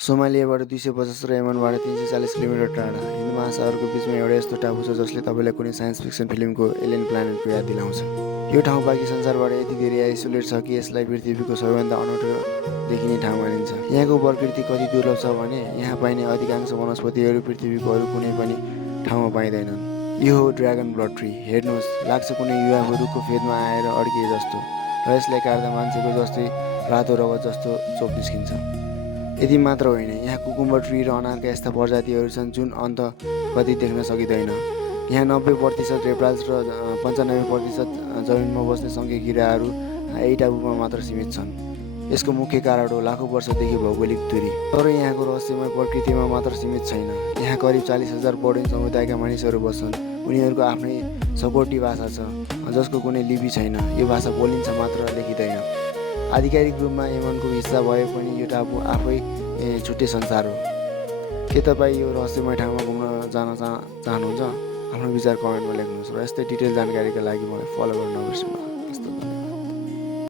सोमालियाबाट 250 र यमनबाट 340 किलोमिटर टाढा हिन्द महासागरको बिचमा एउटा यस्तो टापु छ जसले तपाईँलाई कुनै साइन्स फिक्सन फिल्मको एलियन प्लानेटको याद दिलाउँछ। यो ठाउँ बाँकी संसारबाट यति धेरै आइसोलेट छ कि यसलाई पृथ्वीको सबैभन्दा अनौठो देखिने ठाउँ मानिन्छ। यहाँको प्रकृति कति दुर्लभ छ भने यहाँ पाइने अधिकांश वनस्पतिहरू पृथ्वीको अरू कुनै पनि ठाउँमा पाइँदैनन्। यो हो ड्र्यागन ब्लड ट्री। हेर्नुहोस्, लाग्छ कुनै युवाको रुखको फेदमा आएर अड्किए जस्तो र यसलाई काट्दा मान्छेको जस्तै रातो रगत जस्तो चोप निस्किन्छ। यति मात्र होइन, यहाँ कुकुम्बर ट्री र अनारका यस्ता प्रजातिहरू छन् जुन अन्त कति देख्न सकिँदैन। यहाँ 90% रेप्टाइल्स र 95% जमिनमा बस्ने सङ्घीय किराहरू यही टापुमा मात्र सीमित छन्। यसको मुख्य कारण हो लाखौँ वर्षदेखि भौगोलिक दूरी। तर यहाँको रहस्यमय प्रकृतिमा मात्र सीमित छैन। यहाँ करिब 40,000 बौडिन समुदायका मानिसहरू बस्छन्। उनीहरूको आफ्नै सकोटी भाषा छ जसको कुनै लिपि छैन। यो भाषा बोलिन्छ मात्र, लेखिँदैन। आधिकारिक रूपमा यमनको हिस्सा भए पनि यो टापु आफै छुट्टै संसार हो। के तपाईँ यो रहस्यमय ठाउँमा घुम्न जान चाहनुहुन्छ? आफ्नो विचार कमेन्टमा लेख्नुहोस् र यस्तै डिटेल जानकारीका लागि मलाई फलो गर्न नबिर्सनुहोला।